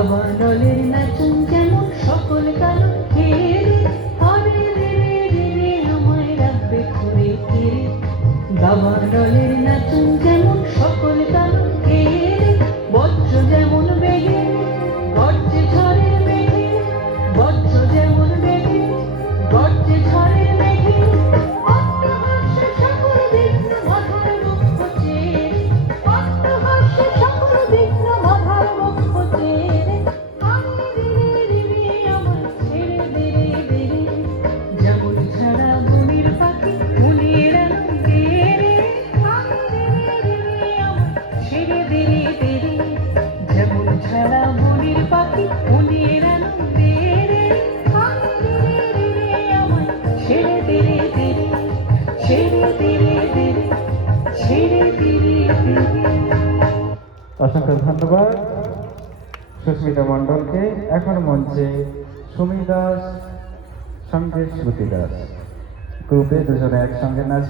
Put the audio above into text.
দাবানলের নাচন যেমন সকল কারণ খেয়ে আরে রে রে রে আমায় রাখবে ঘুরে ফিরে। দাবানলের নাচন যেমন সকল কারণ খেয়ে বজ্র যেমন বেগে গর্জে ঝড়ের মেঘে, বজ্র যেমন বেগে গর্জে ঝড়ের মেঘে। অট্টহাস্য সকল বিঘ্ন বাধার বক্ষ চেয়ে, অট্টহাস্য সকল বিঘ্ন বাধার বক্ষ চেয়ে আরে রে রে রে আমায় ছেড়ে দে রে দে রে। যেমন ছাড়া বনের পাখি মনের আনন্দে রে আরে রে রে রে আমায় ছেড়ে দে রে দে রে। যেমন ছাড়া বনের পাখি মনের আনন্দে রে আরে রে রে রে আমায় ছেড়ে দে রে দে রে, ছেড়ে দে রে দে রে, ছেড়ে দে রে দে রে। অসংখ্য ধন্যবাদ সুস্মিতা মণ্ডলকে। এখন মঞ্চে সুমি দাস সঙ্গে শ্রুতি দাস গ্রুপে দুজনে একসঙ্গে নাচ